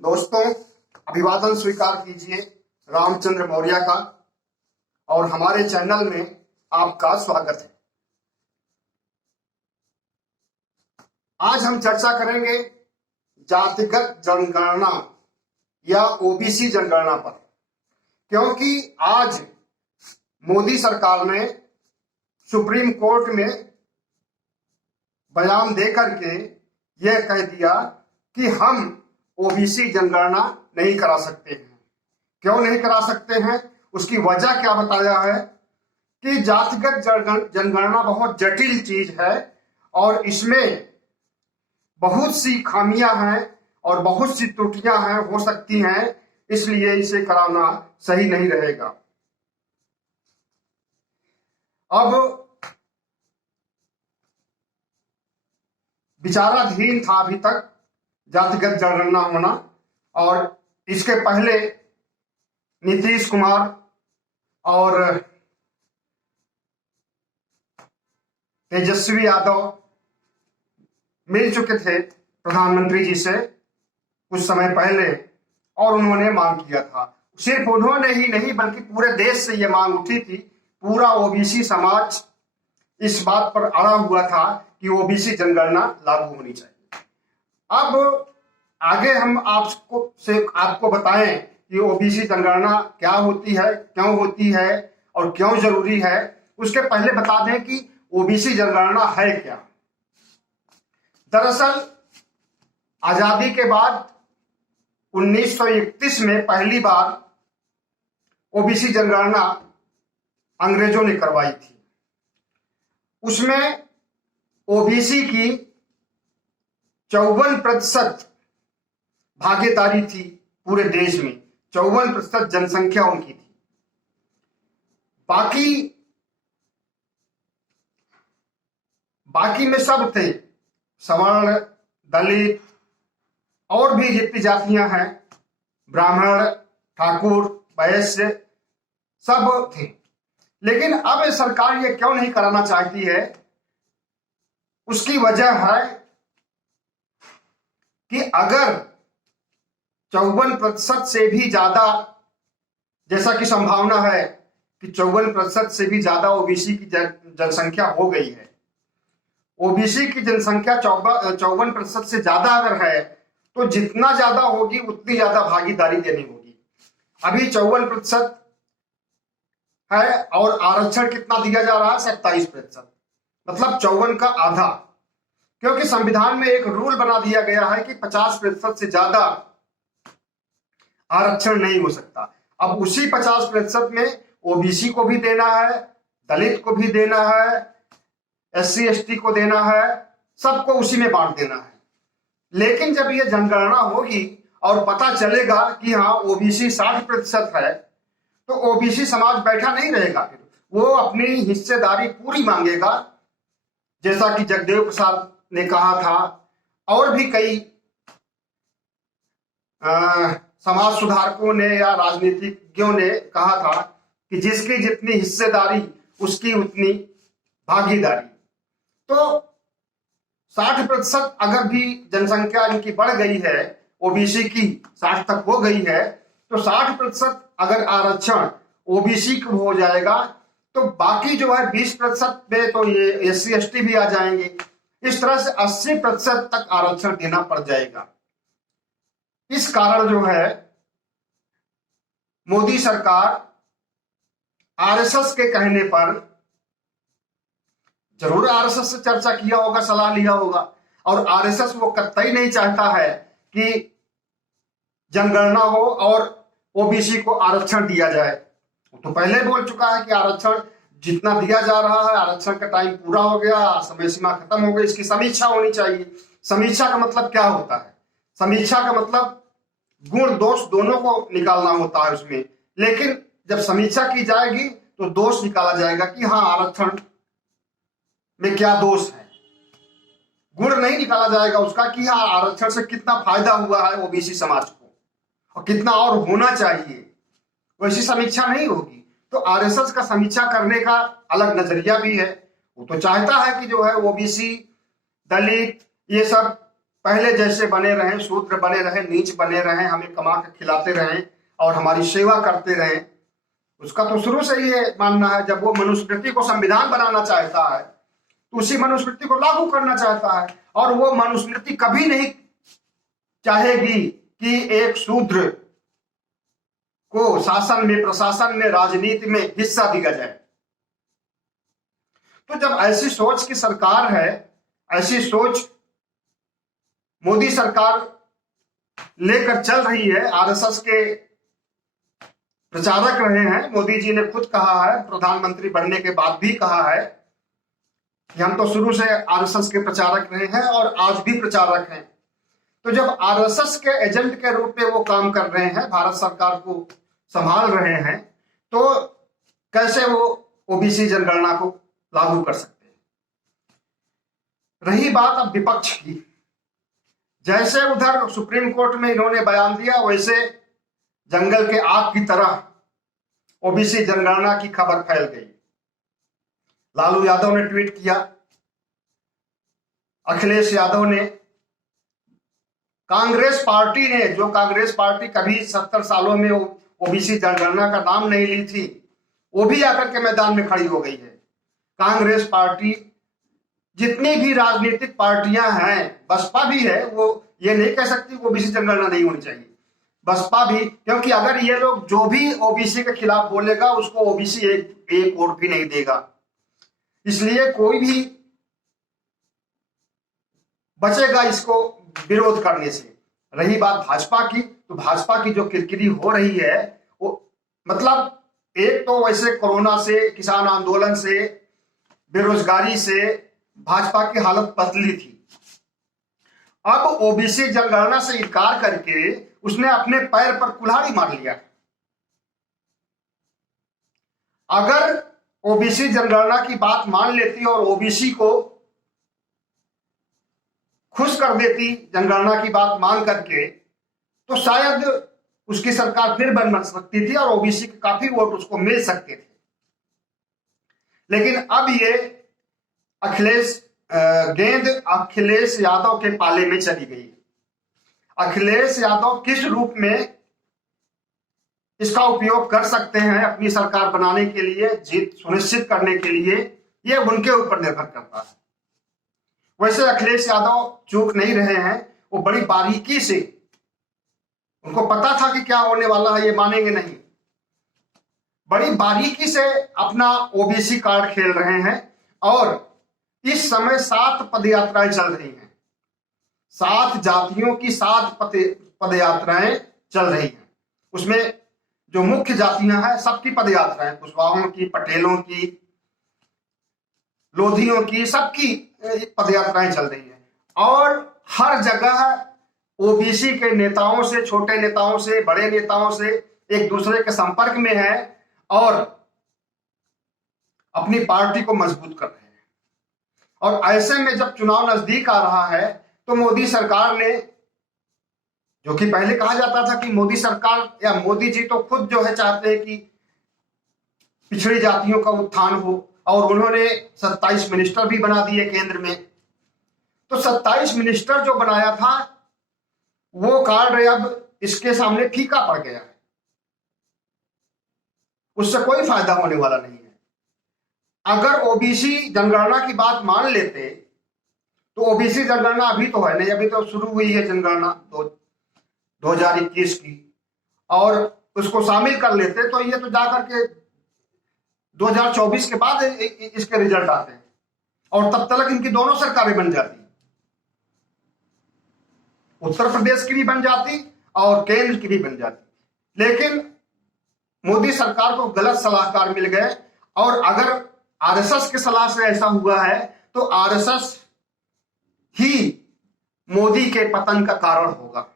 दोस्तों, अभिवादन स्वीकार कीजिए रामचंद्र मौर्य का और हमारे चैनल में आपका स्वागत है। आज हम चर्चा करेंगे जातिगत जनगणना या ओबीसी जनगणना पर, क्योंकि आज मोदी सरकार ने सुप्रीम कोर्ट में बयान देकर के यह कह दिया कि हम ओबीसी जनगणना नहीं करा सकते हैं। क्यों नहीं करा सकते हैं, उसकी वजह क्या बताया है कि जातिगत जनगणना बहुत जटिल चीज है और इसमें बहुत सी खामियां हैं और बहुत सी त्रुटियां हैं, हो सकती हैं, इसलिए इसे कराना सही नहीं रहेगा। अब विचाराधीन था अभी तक जातिगत जनगणना होना, और इसके पहले नीतीश कुमार और तेजस्वी यादव मिल चुके थे प्रधानमंत्री जी से कुछ समय पहले और उन्होंने मांग किया था। सिर्फ उन्होंने ही नहीं बल्कि पूरे देश से यह मांग उठी थी। पूरा ओबीसी समाज इस बात पर अड़ा हुआ था कि ओबीसी जनगणना लागू होनी चाहिए। अब आगे हम आपको बताएं कि ओबीसी जनगणना क्या होती है, क्यों होती है और क्यों जरूरी है। उसके पहले बता दें कि ओबीसी जनगणना है क्या। दरअसल आजादी के बाद 1931 में पहली बार ओबीसी जनगणना अंग्रेजों ने करवाई थी। उसमें ओबीसी की 54% भागीदारी थी पूरे देश में, 54% जनसंख्या उनकी थी। बाकी में सब थे, सवर्ण, दलित और भी जितनी जातियां हैं, ब्राह्मण, ठाकुर, वैश्य, सब थे। लेकिन अब सरकार ये क्यों नहीं कराना चाहती है, उसकी वजह है कि अगर 54% से भी ज्यादा, जैसा कि संभावना है कि 54% से भी ज्यादा ओबीसी की जनसंख्या हो गई है, ओबीसी की जनसंख्या 54% से ज्यादा अगर है तो जितना ज्यादा होगी उतनी ज्यादा भागीदारी देनी होगी। अभी 54% है और आरक्षण कितना दिया जा रहा है, 27%, मतलब 54 का आधा। क्योंकि संविधान में एक रूल बना दिया गया है कि 50% से ज्यादा आरक्षण नहीं हो सकता। अब उसी 50% में ओबीसी को भी देना है, दलित को भी देना है, एससी एसटी को देना है, सबको उसी में बांट देना है। लेकिन जब यह जनगणना होगी और पता चलेगा कि हाँ ओबीसी 60% है, तो ओबीसी समाज बैठा नहीं रहेगा, फिर वो अपनी हिस्सेदारी पूरी मांगेगा, जैसा कि जगदेव प्रसाद ने कहा था और भी कई समाज सुधारकों ने या राजनीतिज्ञों ने कहा था कि जिसकी जितनी हिस्सेदारी उसकी उतनी भागीदारी। तो 60% अगर भी जनसंख्या इनकी बढ़ गई है, ओबीसी की 60 तक हो गई है, तो 60% अगर आरक्षण ओबीसी को हो जाएगा तो बाकी जो है 20% में तो ये एससी एसटी भी आ जाएंगे। इस तरह से 80% तक आरक्षण देना पड़ जाएगा। इस कारण जो है मोदी सरकार आरएसएस के कहने पर, जरूर आरएसएस से चर्चा किया होगा, सलाह लिया होगा, और आरएसएस वो कतई नहीं चाहता है कि जनगणना हो और ओबीसी को आरक्षण दिया जाए। वो तो पहले बोल चुका है कि आरक्षण जितना दिया जा रहा है, आरक्षण का टाइम पूरा हो गया, समय सीमा खत्म हो गई, इसकी समीक्षा होनी चाहिए। समीक्षा का मतलब क्या होता है? समीक्षा का मतलब गुण दोष दोनों को निकालना होता है उसमें। लेकिन जब समीक्षा की जाएगी तो दोष निकाला जाएगा कि हाँ आरक्षण में क्या दोष है, गुण नहीं निकाला जाएगा उसका कि हाँ आरक्षण से कितना फायदा हुआ है ओबीसी समाज को और कितना और होना चाहिए। वैसी समीक्षा नहीं होगी। तो आरएसएस का समीक्षा करने का अलग नजरिया भी है। वो तो चाहता है कि जो है ओबीसी, दलित, ये सब पहले जैसे बने रहें, शूद्र बने रहें, नीच बने रहें, हमें कमा के खिलाते रहें और हमारी सेवा करते रहें। उसका तो शुरू से ये मानना है। जब वो मनुस्मृति को संविधान बनाना चाहता है तो उसी मनुस्मृति को लागू करना चाहता है, और वो मनुस्मृति कभी नहीं चाहेगी कि एक शूद्र को शासन में, प्रशासन में, राजनीति में हिस्सा दिया जाए। तो जब ऐसी सोच की सरकार है, ऐसी सोच मोदी सरकार लेकर चल रही है, आरएसएस के प्रचारक रहे हैं। मोदी जी ने खुद कहा है, प्रधानमंत्री बनने के बाद भी कहा है कि हम तो शुरू से आरएसएस के प्रचारक रहे हैं और आज भी प्रचारक हैं। तो जब आरएसएस के एजेंट के रूप में वो काम कर रहे हैं, भारत सरकार को संभाल रहे हैं, तो कैसे वो ओबीसी जनगणना को लागू कर सकते हैं। रही बात अब विपक्ष की, जैसे उधर सुप्रीम कोर्ट में इन्होंने बयान दिया, वैसे जंगल के आग की तरह ओबीसी जनगणना की खबर फैल गई। लालू यादव ने ट्वीट किया, अखिलेश यादव ने, कांग्रेस पार्टी ने, जो कांग्रेस पार्टी कभी 70 सालों में ओबीसी जनगणना का नाम नहीं ली थी, वो भी आकर के मैदान में खड़ी हो गई है। कांग्रेस पार्टी, जितनी भी राजनीतिक पार्टियां हैं, बसपा भी है, वो ये नहीं कह सकती ओबीसी जनगणना नहीं होनी चाहिए, बसपा भी, क्योंकि अगर ये लोग जो भी ओबीसी के खिलाफ बोलेगा उसको ओबीसी एक वोट भी नहीं देगा। इसलिए कोई भी बचेगा इसको विरोध करने से। रही बात भाजपा की, तो भाजपा की जो किरकिरी हो रही है, वो मतलब एक तो वैसे कोरोना से, किसान आंदोलन से, बेरोजगारी से भाजपा की हालत पतली थी। अब ओबीसी जनगणना से इनकार करके उसने अपने पैर पर कुल्हाड़ी मार लिया। अगर ओबीसी जनगणना की बात मान लेती और ओबीसी को खुश कर देती जनगणना की बात मान करके, तो शायद उसकी सरकार फिर बन सकती थी और ओबीसी के काफी वोट उसको मिल सकते थे। लेकिन अब ये गेंद अखिलेश यादव के पाले में चली गई। अखिलेश यादव किस रूप में इसका उपयोग कर सकते हैं अपनी सरकार बनाने के लिए, जीत सुनिश्चित करने के लिए, ये उनके ऊपर निर्भर करता है। वैसे अखिलेश यादव चूक नहीं रहे हैं, वो बड़ी बारीकी से, उनको पता था कि क्या होने वाला है, ये मानेंगे नहीं, बड़ी बारीकी से अपना ओबीसी कार्ड खेल रहे हैं। और इस समय 7 पदयात्राएं चल रही हैं, 7 जातियों की 7 पदयात्राएं चल रही हैं। उसमें जो मुख्य जातियां हैं सबकी पदयात्राएं, कुशवाहों की, पटेलों की, लोधियों की, सबकी पदयात्राएं चल रही हैं। और हर जगह ओबीसी के नेताओं से, छोटे नेताओं से, बड़े नेताओं से एक दूसरे के संपर्क में है और अपनी पार्टी को मजबूत कर रहे हैं। और ऐसे में जब चुनाव नजदीक आ रहा है, तो मोदी सरकार ने, जो कि पहले कहा जाता था कि मोदी सरकार या मोदी जी तो खुद जो है चाहते हैं कि पिछड़ी जातियों का उत्थान हो, और उन्होंने 27 मिनिस्टर भी बना दिए केंद्र में। तो 27 मिनिस्टर जो बनाया था, वो कार्ड अब इसके सामने फीका पड़ गया है, उससे कोई फायदा होने वाला नहीं है। अगर ओबीसी जनगणना की बात मान लेते, तो ओबीसी जनगणना अभी तो है नहीं, अभी तो शुरू हुई है जनगणना 2021 की, और उसको शामिल कर लेते तो ये तो जाकर के 2024 के बाद इसके रिजल्ट आते हैं, और तब तक इनकी दोनों सरकारें बन जाती, उत्तर प्रदेश की भी बन जाती और केंद्र की भी बन जाती। लेकिन मोदी सरकार को गलत सलाहकार मिल गए, और अगर आरएसएस की सलाह से ऐसा हुआ है, तो आरएसएस ही मोदी के पतन का कारण होगा।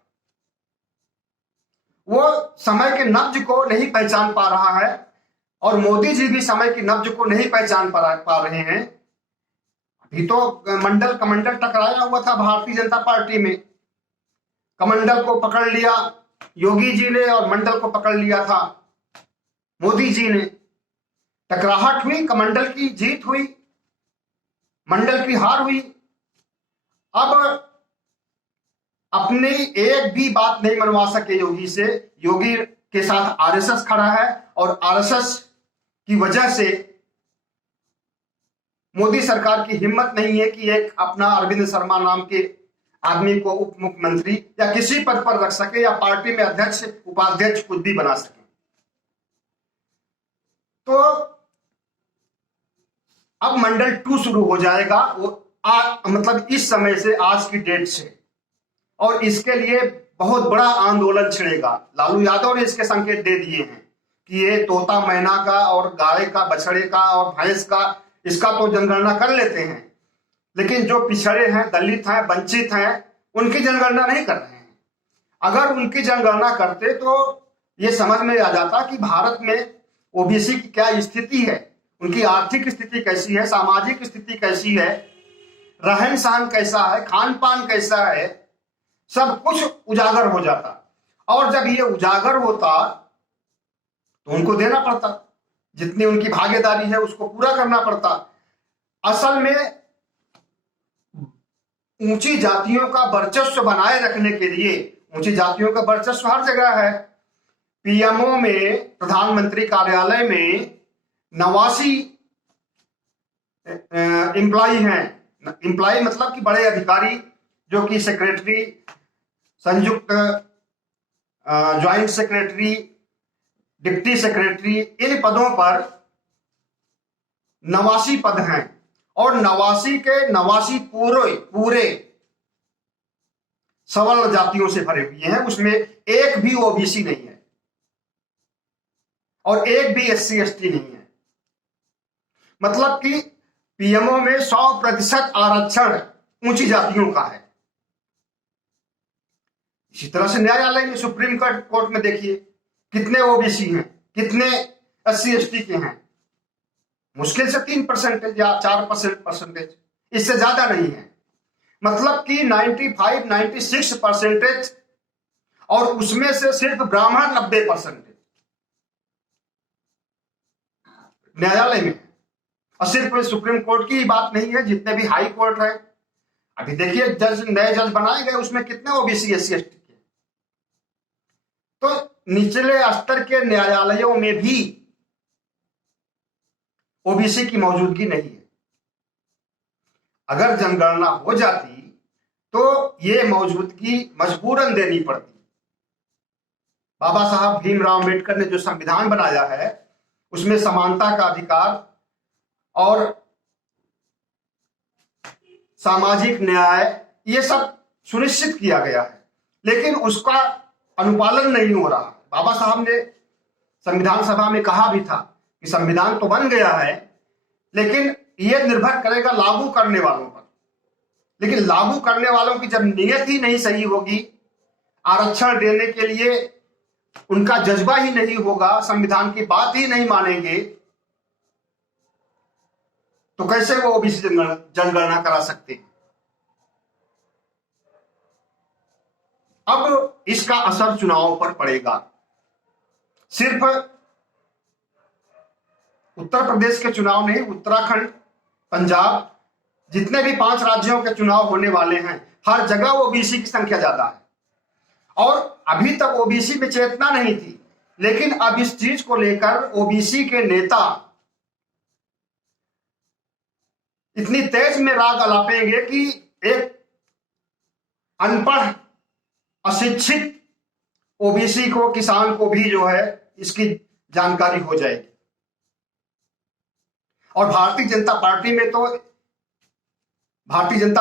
वो समय के नब्ज को नहीं पहचान पा रहा है, और मोदी जी भी समय की नब्ज को नहीं पहचान पा रहे हैं। अभी तो मंडल कमंडल टकराया हुआ था भारतीय जनता पार्टी में, कमंडल को पकड़ लिया योगी जी ने और मंडल को पकड़ लिया था मोदी जी ने। टकराहट हुई, कमंडल की जीत हुई, मंडल की हार हुई। अब अपनी एक भी बात नहीं मनवा सके योगी से। योगी के साथ आरएसएस खड़ा है और आरएसएस की वजह से मोदी सरकार की हिम्मत नहीं है कि एक अपना अरविंद शर्मा नाम के आदमी को उप मुख्यमंत्री या किसी पद पर रख सके या पार्टी में अध्यक्ष उपाध्यक्ष कुछ भी बना सके। तो अब मंडल 2 शुरू हो जाएगा वो मतलब इस समय से, आज की डेट से, और इसके लिए बहुत बड़ा आंदोलन छिड़ेगा। लालू यादव ने इसके संकेत दे दिए हैं कि ये तोता मैना का और गाय का, बछड़े का और भैंस का, इसका तो जनगणना कर लेते हैं, लेकिन जो पिछड़े हैं, दलित हैं, वंचित हैं, उनकी जनगणना नहीं कर रहे हैं। अगर उनकी जनगणना करते तो ये समझ में आ जाता कि भारत में ओबीसी की क्या स्थिति है, उनकी आर्थिक स्थिति कैसी है, सामाजिक स्थिति कैसी है, रहन सहन कैसा है, खान पान कैसा है, सब कुछ उजागर हो जाता। और जब ये उजागर होता तो उनको देना पड़ता, जितनी उनकी भागीदारी है उसको पूरा करना पड़ता। असल में ऊंची जातियों का वर्चस्व बनाए रखने के लिए, ऊंची जातियों का वर्चस्व हर जगह है। पीएमओ में, प्रधानमंत्री कार्यालय में 89 एम्प्लॉई हैं। एम्प्लॉई मतलब कि बड़े अधिकारी, जो कि सेक्रेटरी, संयुक्त ज्वाइंट सेक्रेटरी, डिप्टी सेक्रेटरी, इन पदों पर 89 पद हैं और 89 के 89 पूरे सवर्ण जातियों से भरे हुए हैं। उसमें एक भी ओबीसी नहीं है और एक भी एससी एसटी नहीं है। मतलब कि पीएमओ में 100% आरक्षण ऊंची जातियों का है। इसी तरह से न्यायालय में, सुप्रीम कोर्ट में देखिए कितने ओबीसी हैं, कितने एससी एसटी के हैं। मुश्किल से 3% या 4%, इससे ज्यादा नहीं है। मतलब कि 95-96%, और उसमें से सिर्फ ब्राह्मण 90% न्यायालय में। और सिर्फ सुप्रीम कोर्ट की बात नहीं है, जितने भी हाई कोर्ट है, अभी देखिए नए जज बनाए गए, उसमें कितने ओबीसी एससी एसटी के। तो निचले स्तर के न्यायालयों में भी ओबीसी की मौजूदगी नहीं है। अगर जनगणना हो जाती तो ये मौजूदगी मजबूरन देनी पड़ती। बाबा साहब भीमराव अम्बेडकर ने जो संविधान बनाया है उसमें समानता का अधिकार और सामाजिक न्याय, ये सब सुनिश्चित किया गया है, लेकिन उसका अनुपालन नहीं हो रहा। बाबा साहब ने संविधान सभा में कहा भी था कि संविधान तो बन गया है, लेकिन यह निर्भर करेगा लागू करने वालों पर। लेकिन लागू करने वालों की जब नीयत ही नहीं सही होगी, आरक्षण देने के लिए उनका जज्बा ही नहीं होगा, संविधान की बात ही नहीं मानेंगे, तो कैसे वो ओबीसी जनगणना करा सकते हैं। अब इसका असर चुनाव पर पड़ेगा। सिर्फ उत्तर प्रदेश के चुनाव नहीं, उत्तराखंड, पंजाब, जितने भी 5 राज्यों के चुनाव होने वाले हैं, हर जगह ओबीसी की संख्या ज्यादा है। और अभी तक ओबीसी में चेतना नहीं थी, लेकिन अब इस चीज को लेकर ओबीसी के नेता इतनी तेज में राग अलापेंगे कि एक अनपढ़, अशिक्षित ओबीसी को, किसान को भी जो है इसकी जानकारी हो जाएगी। और भारतीय जनता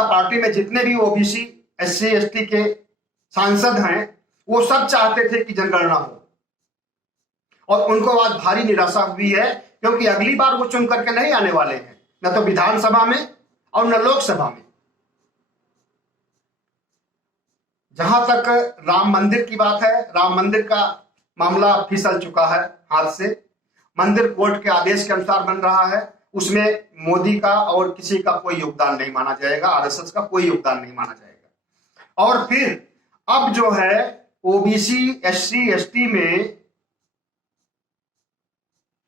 पार्टी में जितने भी ओबीसी एससी एसटी के सांसद हैं, वो सब चाहते थे कि जनगणना हो, और उनको आज भारी निराशा हुई है, क्योंकि अगली बार वो चुन करके नहीं आने वाले हैं, न तो विधानसभा में और न लोकसभा में। जहां तक राम मंदिर की बात है, राम मंदिर का मामला फिसल चुका है हाथ से। मंदिर कोर्ट के आदेश के अनुसार बन रहा है, उसमें मोदी का और किसी का कोई योगदान नहीं माना जाएगा, आरएसएस का कोई योगदान नहीं माना जाएगा। और फिर अब जो है ओबीसी एससी एसटी में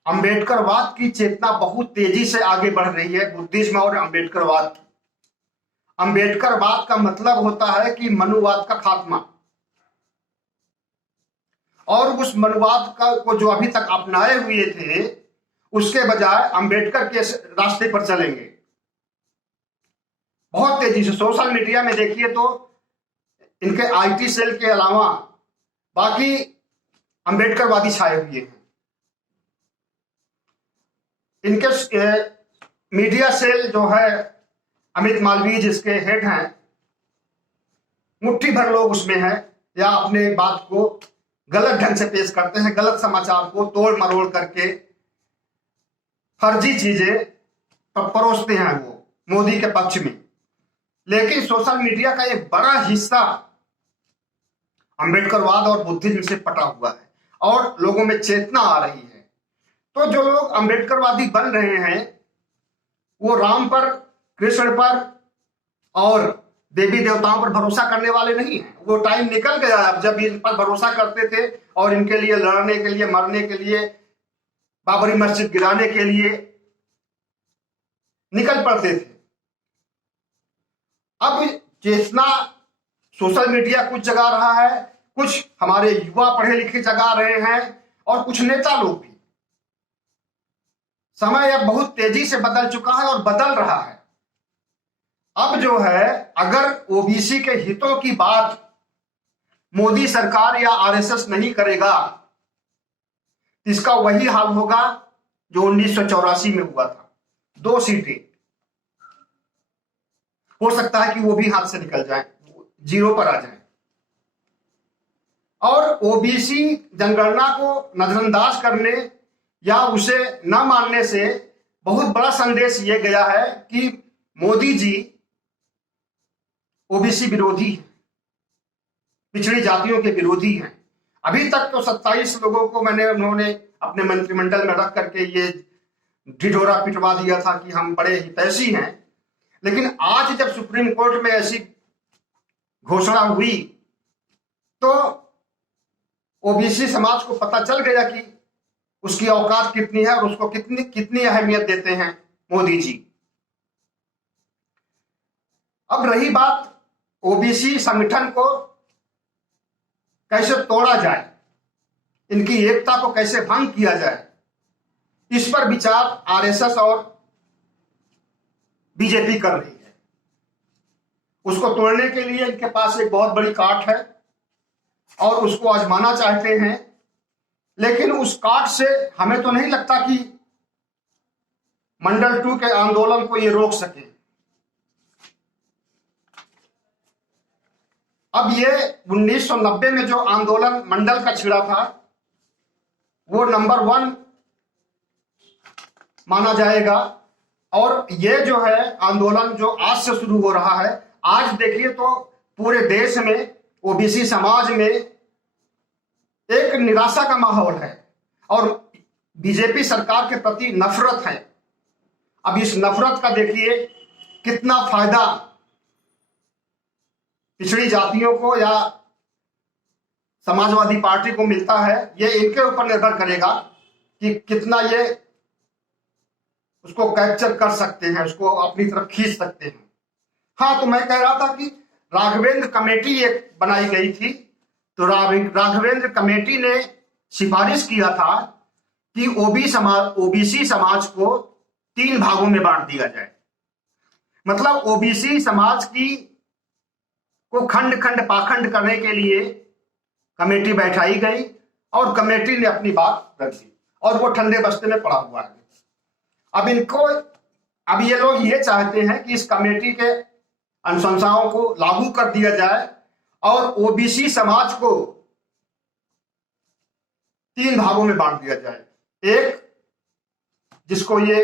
अंबेडकरवाद की चेतना बहुत तेजी से आगे बढ़ रही है, बुद्धिज्म और अंबेडकरवाद की। अंबेडकरवाद का मतलब होता है कि मनुवाद का खात्मा, और उस मनुवाद का को जो अभी तक अपनाए हुए थे उसके बजाय अंबेडकर के रास्ते पर चलेंगे। बहुत तेजी से सोशल मीडिया में देखिए तो इनके आईटी सेल के अलावा बाकी अंबेडकरवादी छाए हुए हैं। इनके मीडिया सेल जो है, अमित मालवीय जिसके हेड हैं, मुट्ठी भर लोग उसमें हैं, या अपने बात को गलत ढंग से पेश करते हैं, गलत समाचार को तोड़ मरोड़ करके फर्जी चीजें परोसते हैं वो मोदी के पक्ष में। लेकिन सोशल मीडिया का एक बड़ा हिस्सा अंबेडकरवाद और बुद्धिज्म से पटा हुआ है और लोगों में चेतना आ रही है। तो जो लोग अंबेडकरवादी बन रहे हैं वो राम पर, कृष्ण पर और देवी देवताओं पर भरोसा करने वाले नहीं हैं। वो टाइम निकल गया अब जब इन पर भरोसा करते थे और इनके लिए लड़ने के लिए, मरने के लिए, बाबरी मस्जिद गिराने के लिए निकल पड़ते थे। अब चेतना सोशल मीडिया कुछ जगा रहा है, कुछ हमारे युवा पढ़े लिखे जगा रहे हैं और कुछ नेता लोग भी। समय अब बहुत तेजी से बदल चुका है और बदल रहा है। अब जो है, अगर ओबीसी के हितों की बात मोदी सरकार या आरएसएस नहीं करेगा, इसका वही हाल होगा जो 1984 में हुआ था। 2 सीटें हो सकता है कि वो भी हाथ से निकल जाए, 0 पर आ जाए। और ओबीसी जनगणना को नजरअंदाज करने या उसे न मानने से बहुत बड़ा संदेश ये गया है कि मोदी जी ओबीसी विरोधी हैं, पिछड़ी जातियों के विरोधी हैं। अभी तक तो 27 लोगों को उन्होंने अपने मंत्रिमंडल में रख करके ये ढिढोरा पिटवा दिया था कि हम बड़े हितैषी हैं। लेकिन आज जब सुप्रीम कोर्ट में ऐसी घोषणा हुई तो ओबीसी समाज को पता चल गया कि उसकी औकात कितनी है और उसको कितनी अहमियत देते हैं मोदी जी। अब रही बात ओबीसी संगठन को कैसे तोड़ा जाए, इनकी एकता को कैसे भंग किया जाए, इस पर विचार आरएसएस और बीजेपी कर रही है। उसको तोड़ने के लिए इनके पास एक बहुत बड़ी काट है और उसको आजमाना चाहते हैं। लेकिन उस काट से हमें तो नहीं लगता कि मंडल 2 के आंदोलन को ये रोक सके। अब ये 1990 में जो आंदोलन मंडल का छिड़ा था वो नंबर 1 माना जाएगा। और ये जो है आंदोलन जो आज से शुरू हो रहा है, आज देखिए तो पूरे देश में ओबीसी समाज में एक निराशा का माहौल है और बीजेपी सरकार के प्रति नफरत है। अब इस नफरत का देखिए कितना फायदा पिछड़ी जातियों को या समाजवादी पार्टी को मिलता है, ये इनके ऊपर निर्भर करेगा कि कितना ये उसको कैप्चर कर सकते हैं, उसको अपनी तरफ खींच सकते हैं। हाँ, तो मैं कह रहा था कि राघवेंद्र कमेटी एक बनाई गई थी, तो राघवेंद्र कमेटी ने सिफारिश किया था कि ओबीसी समाज को 3 भागों में बांट दिया जाए। मतलब ओबीसी समाज की को खंड खंड पाखंड करने के लिए कमेटी बैठाई गई और कमेटी ने अपनी बात रख दी और वो ठंडे बस्ते में पड़ा हुआ है। अब ये लोग ये चाहते हैं कि इस कमेटी के अनुशंसाओं को लागू कर दिया जाए और ओबीसी समाज को 3 भागों में बांट दिया जाए। एक जिसको ये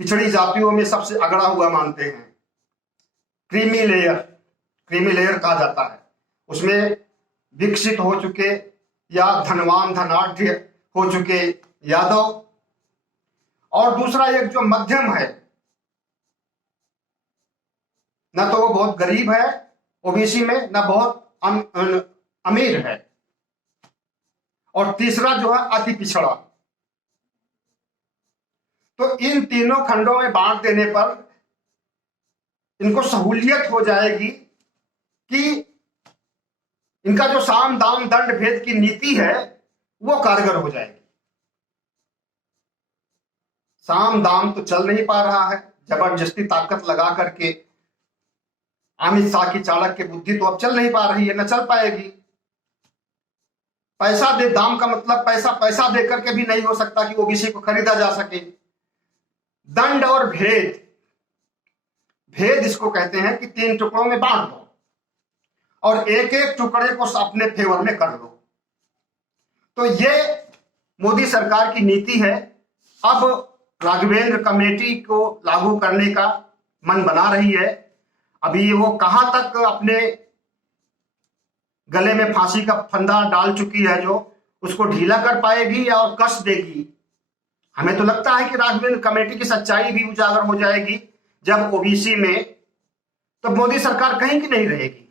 पिछड़ी जातियों में सबसे अगड़ा हुआ मानते हैं, क्रीमी लेयर कहा जाता है। उसमें विकसित हो चुके या धनवान धनाढ़ हो चुके यादव, और दूसरा एक जो मध्यम है, न तो वो बहुत गरीब है ओबीसी में, न बहुत अमीर है, और तीसरा जो है अति पिछड़ा। तो इन तीनों खंडों में बांट देने पर इनको सहूलियत हो जाएगी कि इनका जो साम दाम दंड भेद की नीति है वो कारगर हो जाएगी। साम दाम तो चल नहीं पा रहा है, जबरदस्ती ताकत लगा करके अमित शाह की चाणक्य बुद्धि तो अब चल नहीं पा रही है, न चल पाएगी। पैसा दे, दाम का मतलब पैसा, पैसा दे करके भी नहीं हो सकता कि ओबीसी को खरीदा जा सके। दंड और भेद, भेद इसको कहते हैं कि 3 टुकड़ों में बांट दो और एक एक टुकड़े को अपने फेवर में कर लो। तो ये मोदी सरकार की नीति है। अब राघवेंद्र कमेटी को लागू करने का मन बना रही है। अभी वो कहां तक अपने गले में फांसी का फंदा डाल चुकी है जो उसको ढीला कर पाएगी या और कस देगी। हमें तो लगता है कि राघवेंद्र कमेटी की सच्चाई भी उजागर हो जाएगी जब ओबीसी में, तो मोदी सरकार कहीं की नहीं रहेगी।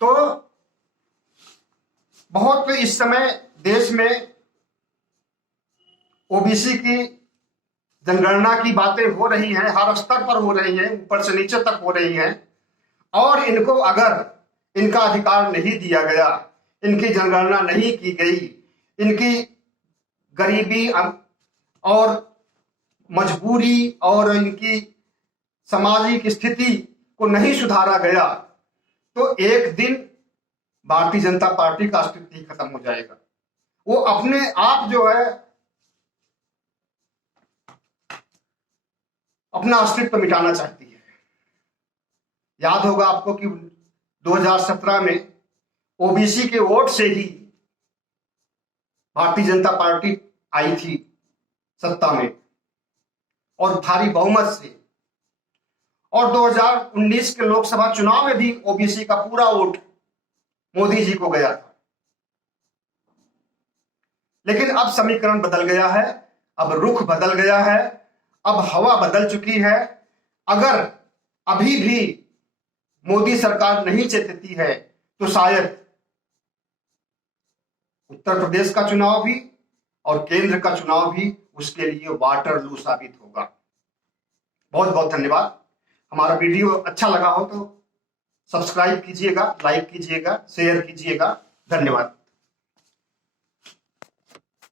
तो बहुत इस समय देश में ओबीसी की जनगणना की बातें हो रही हैं, हर स्तर पर हो रही हैं, ऊपर से नीचे तक हो रही हैं। और इनको अगर इनका अधिकार नहीं दिया गया, इनकी जनगणना नहीं की गई, इनकी गरीबी और मजबूरी और इनकी सामाजिक स्थिति को नहीं सुधारा गया, तो एक दिन भारतीय जनता पार्टी का अस्तित्व ही खत्म हो जाएगा। वो अपने आप जो है अपना अस्तित्व मिटाना चाहती है। याद होगा आपको कि 2017 में ओबीसी के वोट से ही भारतीय जनता पार्टी आई थी सत्ता में और भारी बहुमत से। और 2019 के लोकसभा चुनाव में भी ओबीसी का पूरा वोट मोदी जी को गया था। लेकिन अब समीकरण बदल गया है, अब रुख बदल गया है, अब हवा बदल चुकी है। अगर अभी भी मोदी सरकार नहीं चेतती है तो शायद उत्तर प्रदेश का चुनाव भी और केंद्र का चुनाव भी उसके लिए वाटरलू साबित होगा। बहुत बहुत धन्यवाद। हमारा वीडियो अच्छा लगा हो तो सब्सक्राइब कीजिएगा, लाइक कीजिएगा, शेयर कीजिएगा। धन्यवाद।